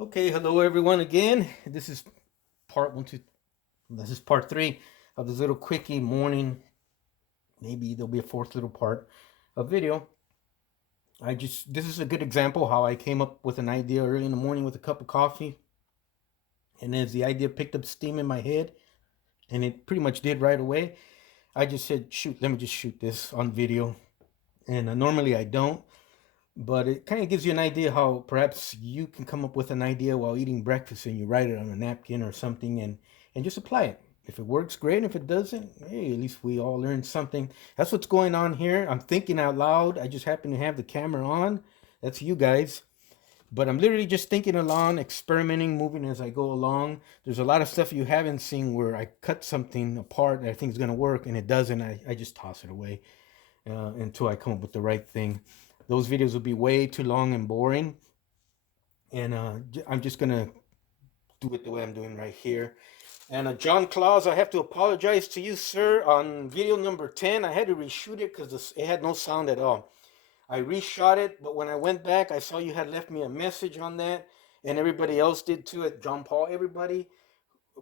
Okay, hello everyone again. This is part one, two. This is part three of this little quickie morning. Maybe there'll be a fourth little part of video. This is a good example how I came up with an idea early in the morning with a cup of coffee, and as the idea picked up steam in my head, and it pretty much did right away. I just said, "Shoot, let me just shoot this on video." And normally I don't, but it kind of gives you an idea how perhaps you can come up with an idea while eating breakfast and you write it on a napkin or something and just apply it. If it works, great. If it doesn't, hey, at least we all learned something. That's what's going on here. I'm thinking out loud. I just happen to have the camera on. That's you guys. But I'm literally just thinking along, experimenting, moving as I go along. There's a lot of stuff you haven't seen where I cut something apart that I think is going to work and it doesn't. I just toss it away until I come up with the right thing. Those videos will be way too long and boring, and I'm just gonna do it the way I'm doing right here. And John Claus, I have to apologize to you, sir. On video number 10, I had to reshoot it because it had no sound at all. I reshot it, but when I went back, I saw you had left me a message on that, and everybody else did too. At John Paul, everybody,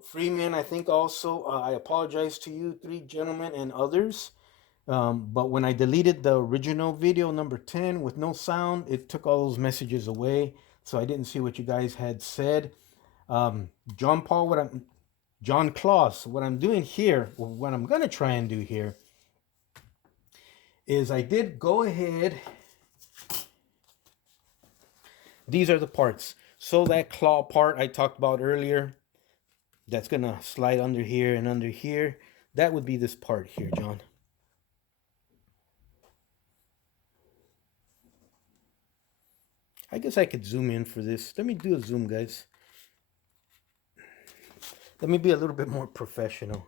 Freeman, I think also. I apologize to you, three gentlemen, and others. But when I deleted the original video number 10 with no sound, it took all those messages away. So I didn't see what you guys had said. John Paul, John Claus, what I'm doing here, or what I'm going to try and do here, is I did go ahead. These are the parts. So that claw part I talked about earlier, that's going to slide under here and under here. That would be this part here, John. I guess I could zoom in for this. Let me do a zoom, guys. Let me be a little bit more professional.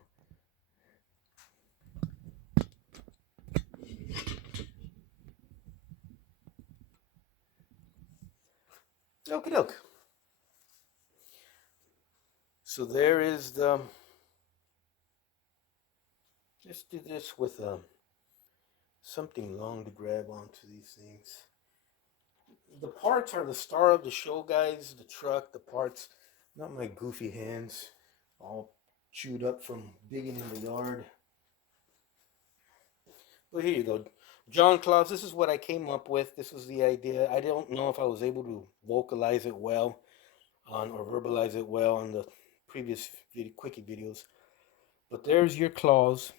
Okie doke. So there is the. Let's do this with something long to grab onto these things. The parts are the star of the show, guys. The truck, the parts, not my goofy hands, all chewed up from digging in the yard. But here you go. John Claus, this is what I came up with. This was the idea. I don't know if I was able to vocalize it well on or verbalize it well on the previous quickie videos. But there's your claws.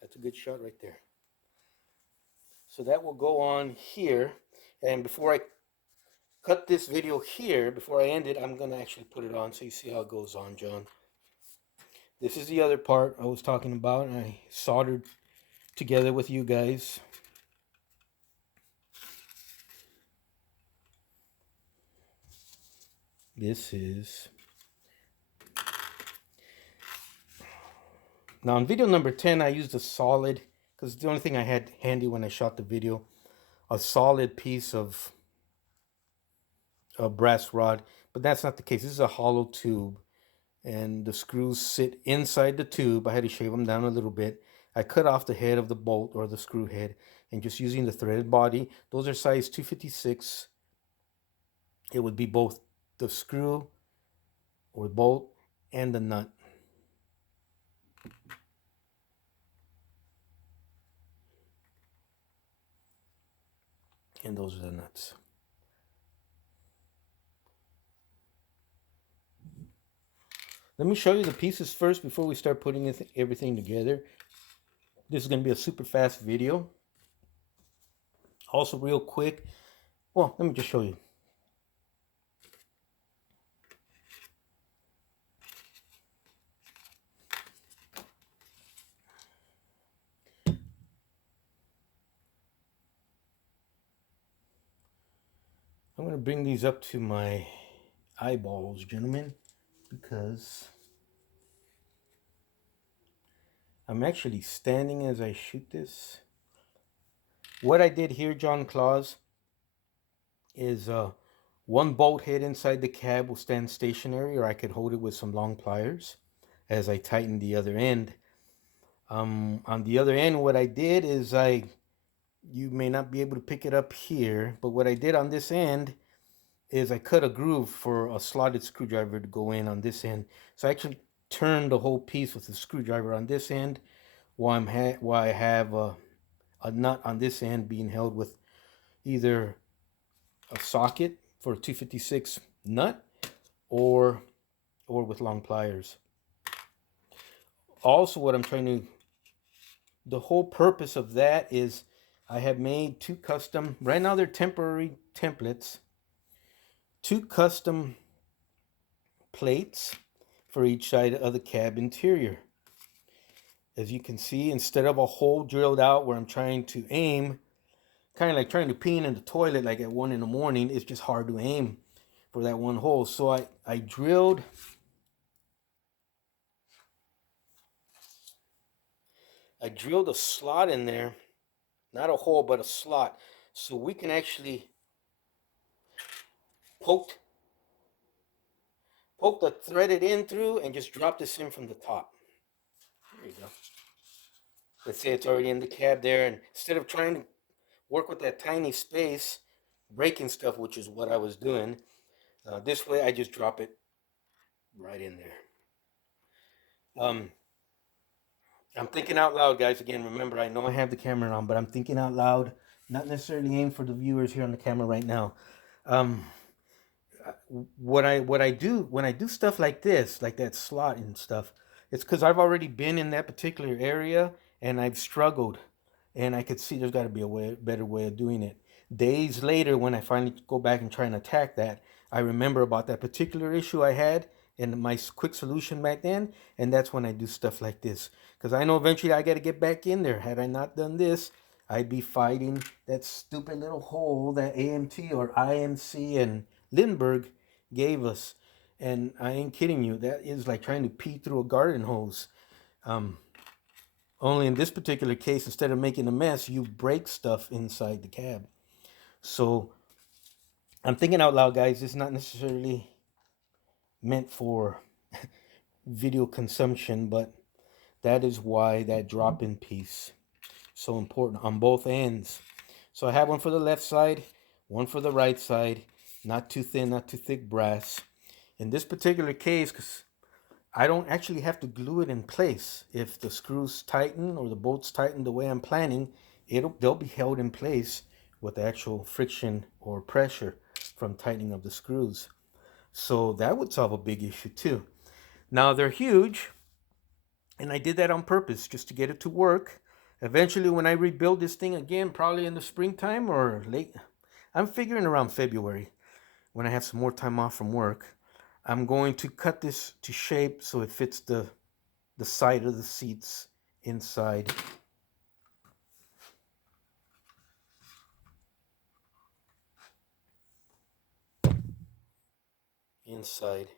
That's a good shot right there. So that will go on here. And before I cut this video here, before I end it, I'm going to actually put it on so you see how it goes on, John. This is the other part I was talking about. I soldered together with you guys. This is. Now on video number 10, I used a solid, because it's the only thing I had handy when I shot the video, a solid piece of a brass rod, but that's not the case. This is a hollow tube, and the screws sit inside the tube. I had to shave them down a little bit. I cut off the head of the bolt or the screw head, and just using the threaded body. Those are size 256. It would be both the screw or bolt and the nut. And those are the nuts. Let me show you the pieces first before we start putting everything together. This is going to be a super fast video. Also real quick. Well, let me just show you. I'm going to bring these up to my eyeballs, gentlemen, because I'm actually standing as I shoot this. What I did here, John Claus, is one bolt head inside the cab will stand stationary, or I could hold it with some long pliers as I tighten the other end. On the other end, what I did is you may not be able to pick it up here, but what I did on this end is I cut a groove for a slotted screwdriver to go in on this end. So I actually turned the whole piece with the screwdriver on this end while I have a nut on this end being held with either a socket for a 256 nut or with long pliers. Also, what I'm trying to, the whole purpose of that is I have made two custom, right now they're temporary templates, two custom plates for each side of the cab interior. As you can see, instead of a hole drilled out where I'm trying to aim, kind of like trying to pee in the toilet like at 1 in the morning, it's just hard to aim for that one hole. So I drilled a slot in there, not a hole, but a slot, so we can actually poke the threaded in through and just drop this in from the top. There you go. Let's say it's already in the cab there, and instead of trying to work with that tiny space, breaking stuff, which is what I was doing, this way I just drop it right in there. I'm thinking out loud, guys. Again, remember, I know I have the camera on, but I'm thinking out loud, not necessarily aimed for the viewers here on the camera right now. Um, what I do when I do stuff like this, like that slot and stuff, it's because I've already been in that particular area and I've struggled, and I could see there's got to be a better way of doing it. Days later, when I finally go back and try and attack that, I remember about that particular issue I had and my quick solution back then, and that's when I do stuff like this. Because I know eventually I got to get back in there. Had I not done this, I'd be fighting that stupid little hole that AMT or IMC and Lindbergh gave us. And I ain't kidding you, that is like trying to pee through a garden hose. Only in this particular case, instead of making a mess, you break stuff inside the cab. So I'm thinking out loud, guys. It's not necessarily meant for video consumption, but that is why that drop-in piece is so important on both ends. So I have one for the left side, one for the right side, not too thin, not too thick brass. In this particular case, because I don't actually have to glue it in place. If the screws tighten or the bolts tighten the way I'm planning, they'll be held in place with the actual friction or pressure from tightening of the screws. So that would solve a big issue too. Now they're huge, and I did that on purpose just to get it to work. Eventually, when I rebuild this thing again, probably in the springtime or late, I'm figuring around February when I have some more time off from work, I'm going to cut this to shape so it fits the side of the seats inside. Inside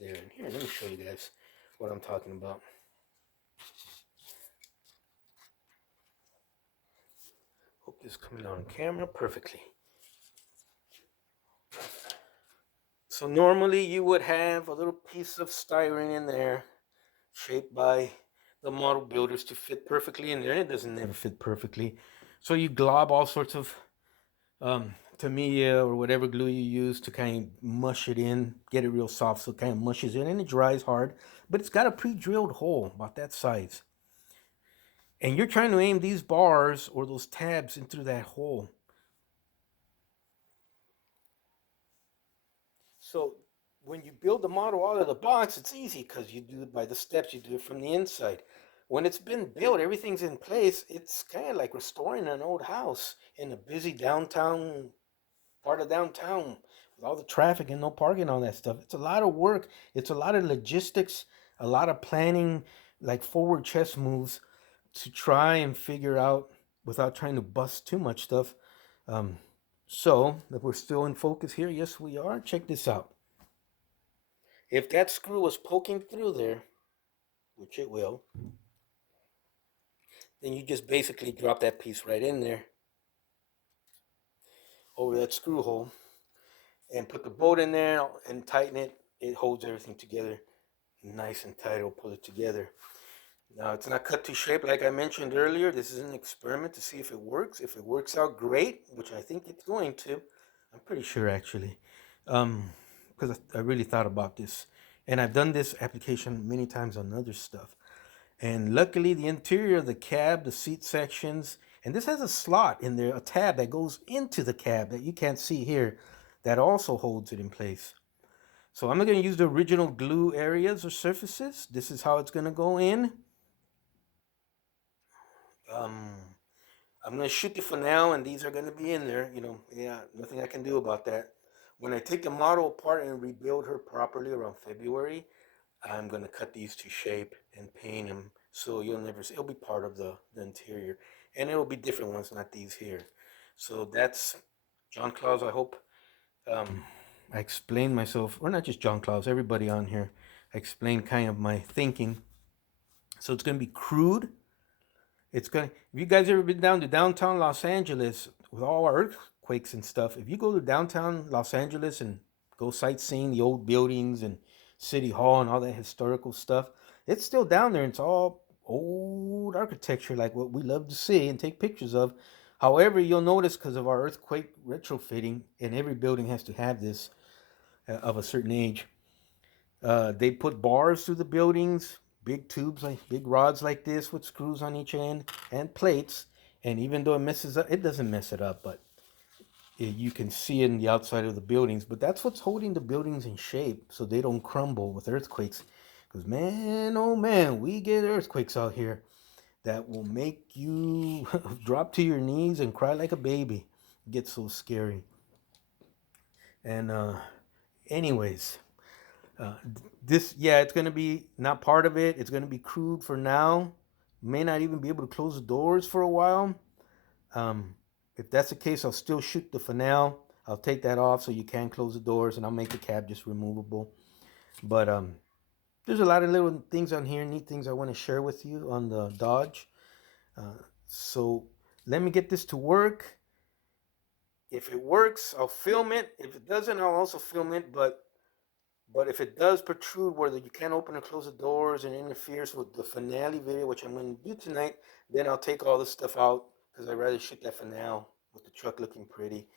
there. Here, let me show you guys what I'm talking about. Hope this is coming on camera perfectly. So normally you would have a little piece of styrene in there shaped by the model builders to fit perfectly in there. It doesn't never fit perfectly. So you glob all sorts of Tamiya or whatever glue you use to kind of mush it in, get it real soft so it kind of mushes in, and it dries hard. But it's got a pre-drilled hole about that size. And you're trying to aim these bars or those tabs into that hole. So when you build the model out of the box, it's easy because you do it by the steps. You do it from the inside. When it's been built, everything's in place. It's kind of like restoring an old house in a busy downtown part of downtown with all the traffic and no parking, all that stuff. It's a lot of work. It's a lot of logistics, a lot of planning, like forward chess moves to try and figure out without trying to bust too much stuff. So, if we're still in focus here, yes, we are. Check this out. If that screw was poking through there, which it will, then you just basically drop that piece right in there over that screw hole and put the bolt in there and tighten it. It holds everything together nice and tight. It'll pull it together. Now, it's not cut to shape like I mentioned earlier. This is an experiment to see if it works. If it works out, great, which I think it's going to. I'm pretty sure, actually, because I really thought about this. And I've done this application many times on other stuff. And luckily, the interior of the cab, the seat sections, and this has a slot in there, a tab that goes into the cab that you can't see here, that also holds it in place. So I'm not going to use the original glue areas or surfaces. This is how it's going to go in. Um, I'm going to shoot the for now, and these are going to be in there. Yeah, nothing I can do about that. When I take the model apart and rebuild her properly around February, I'm going to cut these to shape and paint them so you'll never see. It'll be part of the interior. And it'll be different ones, not these here. So that's John Claus. I hope I explained myself, or not just John Claus, everybody on here. I explained kind of my thinking. So it's going to be crude. It's going to, if you guys ever been down to downtown Los Angeles with all our earthquakes and stuff, if you go to downtown Los Angeles and go sightseeing the old buildings and City Hall and all that historical stuff, it's still down there. It's all old architecture like what we love to see and take pictures of. However, you'll notice because of our earthquake retrofitting, and every building has to have this of a certain age, they put bars through the buildings, big tubes, like big rods like this with screws on each end and plates. And even though it messes up, it doesn't mess it up, but you can see it in the outside of the buildings. But that's what's holding the buildings in shape so they don't crumble with earthquakes. Because man, oh man, we get earthquakes out here that will make you drop to your knees and cry like a baby. It gets so scary. And anyways, Uh, this, yeah, it's going to be not part of it. It's going to be crude for now. May not even be able to close the doors for a while. Um, if that's the case, I'll still shoot the finale. I'll take that off so you can close the doors, and I'll make the cab just removable. But there's a lot of little things on here, neat things I want to share with you on the Dodge. So let me get this to work. If it works, I'll film it. If it doesn't, I'll also film it. But if it does protrude where you can't open or close the doors and interferes with the finale video, which I'm going to do tonight, then I'll take all this stuff out because I'd rather shoot that finale with the truck looking pretty.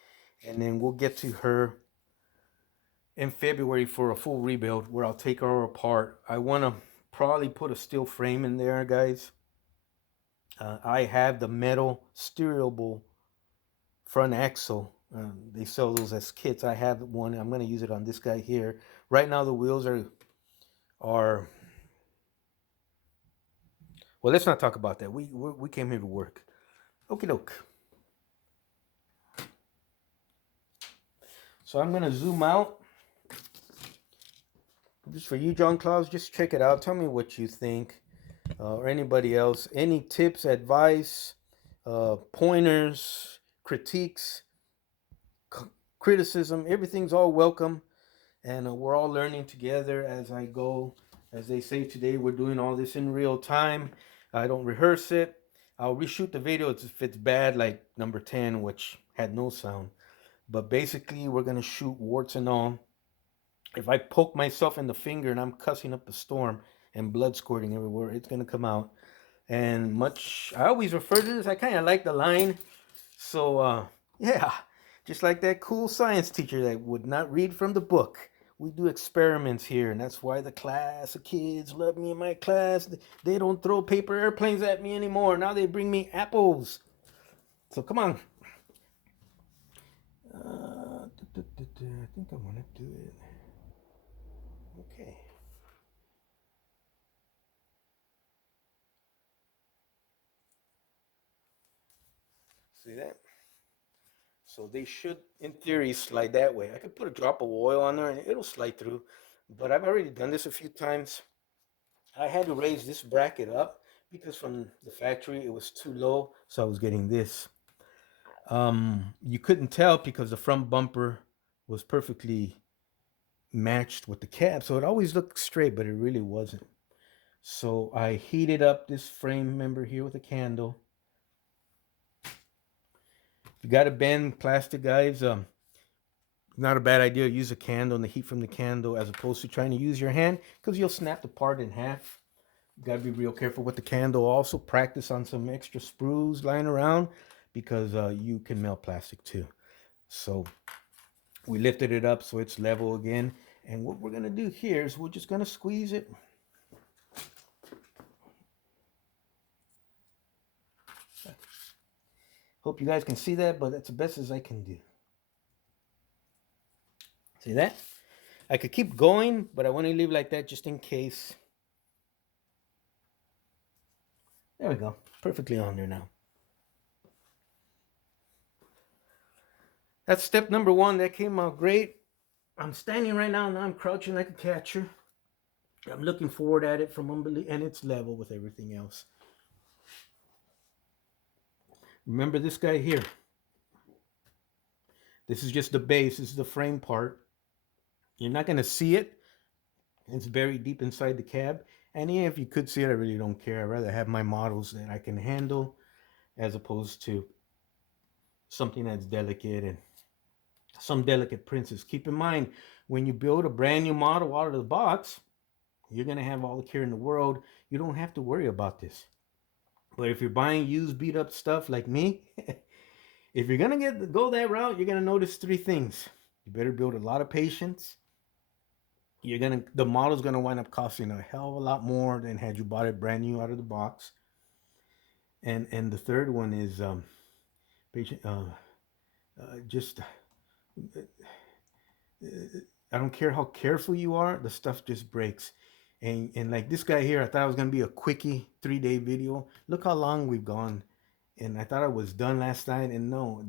And then we'll get to her in February for a full rebuild where I'll take her apart. I want to probably put a steel frame in there, guys. I have the metal steerable front axle. They sell those as kits. I have one. I'm going to use it on this guy here. Right now the wheels are well, let's not talk about that. We came here to work. Okie doke. So I'm gonna zoom out. Just for you, John Claus, just check it out. Tell me what you think, or anybody else. Any tips, advice, pointers, critiques, criticism, everything's all welcome. And we're all learning together as I go. As they say today, we're doing all this in real time. I don't rehearse it. I'll reshoot the video if it's bad, like number 10, which had no sound. But basically, we're going to shoot warts and all. If I poke myself in the finger and I'm cussing up a storm and blood squirting everywhere, it's going to come out. And I always refer to this, I kind of like the line. So, yeah, just like that cool science teacher that would not read from the book. We do experiments here, and that's why the class of kids love me in my class. They don't throw paper airplanes at me anymore. Now they bring me apples. So come on. I think I want to do it. Okay. See that? So they should, in theory, slide that way. I could put a drop of oil on there and it'll slide through. But I've already done this a few times. I had to raise this bracket up because from the factory it was too low, so I was getting this. You couldn't tell because the front bumper was perfectly matched with the cab, so it always looked straight, but it really wasn't. So I heated up this frame member here with a candle. If you got to bend plastic, guys, not a bad idea to use a candle and the heat from the candle as opposed to trying to use your hand because you'll snap the part in half. Got to be real careful with the candle. Also, practice on some extra sprues lying around because you can melt plastic too. So we lifted it up so it's level again. And what we're gonna do here is we're just gonna squeeze it. Hope you guys can see that, but that's the best as I can do. See that? I could keep going, but I want to leave like that just in case. There we go. Perfectly on there now. That's step number one. That came out great. I'm standing right now and I'm crouching like a catcher. I'm looking forward at it from unbelief, and it's level with everything else. Remember this guy here. This is just the base. This is the frame part. You're not going to see it. It's buried deep inside the cab. And even if you could see it, I really don't care. I'd rather have my models that I can handle as opposed to something that's delicate and some delicate princes. Keep in mind, when you build a brand new model out of the box, you're going to have all the care in the world. You don't have to worry about this. But if you're buying used beat up stuff like me, if you're going to go that route, you're going to notice three things. You better build a lot of patience. The model's going to wind up costing a hell of a lot more than had you bought it brand new out of the box. And the third one is patient, just I don't care how careful you are, the stuff just breaks. And like this guy here, I thought it was gonna be a quickie 3-day video. Look how long we've gone. And I thought I was done last night, and no,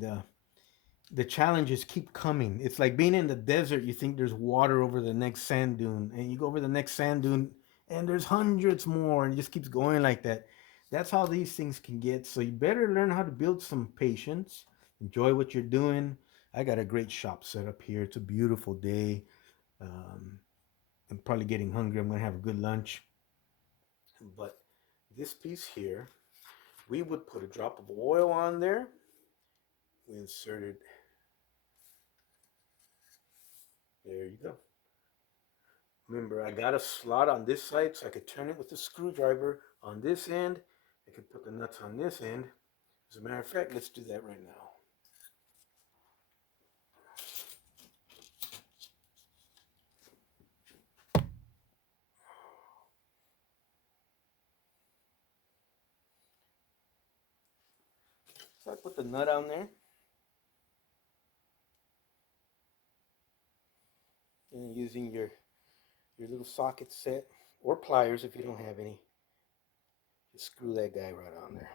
the challenges keep coming. It's like being in the desert. You think there's water over the next sand dune, and you go over the next sand dune, and there's hundreds more, and it just keeps going like that. That's how these things can get. So you better learn how to build some patience. Enjoy what you're doing. I got a great shop set up here. It's a beautiful day. Um, I'm probably getting hungry. I'm gonna have a good lunch. But this piece here, we would put a drop of oil on there. We inserted. There you go. Remember, I got a slot on this side so I could turn it with a screwdriver on this end. I could put the nuts on this end. As a matter of fact, let's do that right now. So I put the nut on there. And using your little socket set or pliers if you don't have any. Just screw that guy right on there.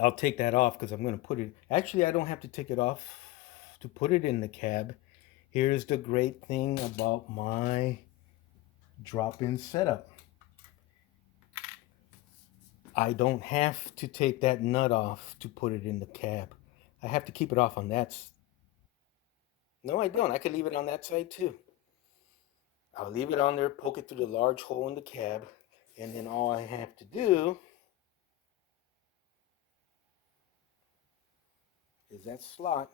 I'll take that off because I'm going to put it. Actually, I don't have to take it off to put it in the cab. Here's the great thing about my drop-in setup. I don't have to take that nut off to put it in the cab. I have to keep it off on that. No, I don't. I could leave it on that side too. I'll leave it on there, poke it through the large hole in the cab, and then all I have to do is that slot,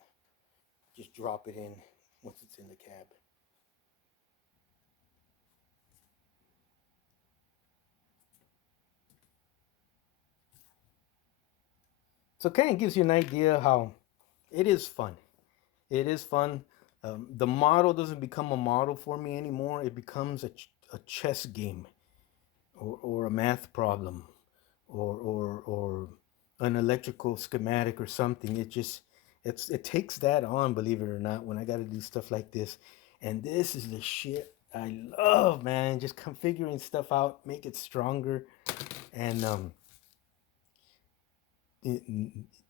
just drop it in once it's in the cab. So it kind of gives you an idea how it is fun. It is fun. The model doesn't become a model for me anymore. It becomes a chess game or a math problem or an electrical schematic or something. It takes that on, believe it or not, when I got to do stuff like this. And this is the shit I love, man. Just configuring stuff out, make it stronger. And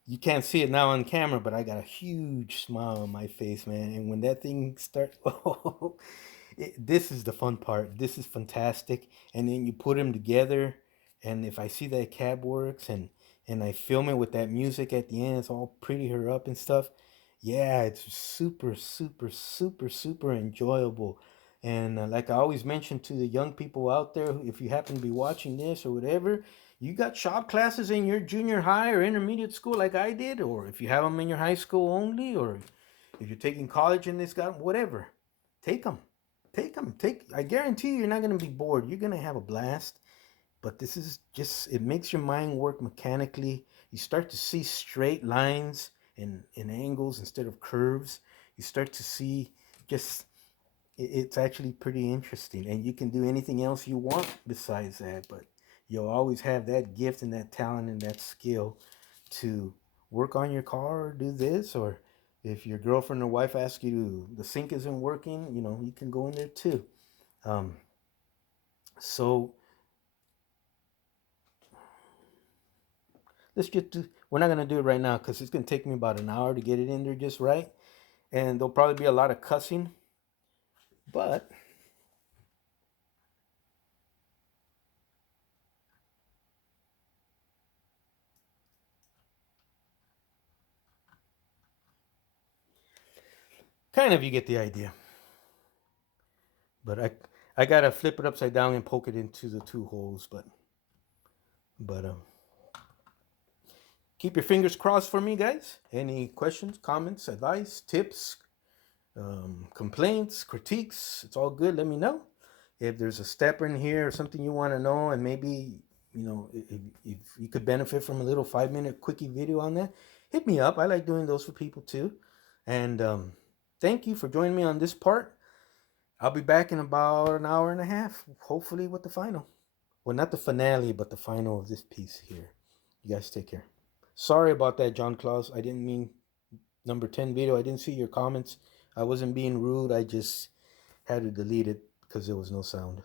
you can't see it now on camera, but I got a huge smile on my face, man. And when that thing starts, oh, this is the fun part. This is fantastic. And then you put them together, and if I see that cab works, and I film it with that music at the end, it's all pretty her up and stuff. Yeah, it's super, super, super, super enjoyable. And like I always mention to the young people out there, if you happen to be watching this or whatever, you got shop classes in your junior high or intermediate school like I did, or if you have them in your high school only, or if you're taking college and this got whatever, take them. Take them. I guarantee you, you're not going to be bored. You're going to have a blast. But this is just, it makes your mind work mechanically. You start to see straight lines and angles instead of curves. You start to see just, it's actually pretty interesting. And you can do anything else you want besides that. But you'll always have that gift and that talent and that skill to work on your car or do this. Or if your girlfriend or wife asks you to, the sink isn't working, you know, you can go in there too. Um, so let's just do, we're not going to do it right now because it's going to take me about an hour to get it in there just right. And there'll probably be a lot of cussing. But kind of you get the idea. But I got to flip it upside down and poke it into the two holes. But keep your fingers crossed for me, guys. Any questions, comments, advice, tips, complaints, critiques, it's all good. Let me know. If there's a stepper in here or something you want to know, and maybe you know if you could benefit from a little 5-minute quickie video on that, hit me up. I like doing those for people too. And thank you for joining me on this part. I'll be back in about an hour and a half, hopefully with the final. Well, not the finale, but the final of this piece here. You guys take care. Sorry about that, John Claus. I didn't mean number 10 video. I didn't see your comments. I wasn't being rude. I just had to delete it because there was no sound.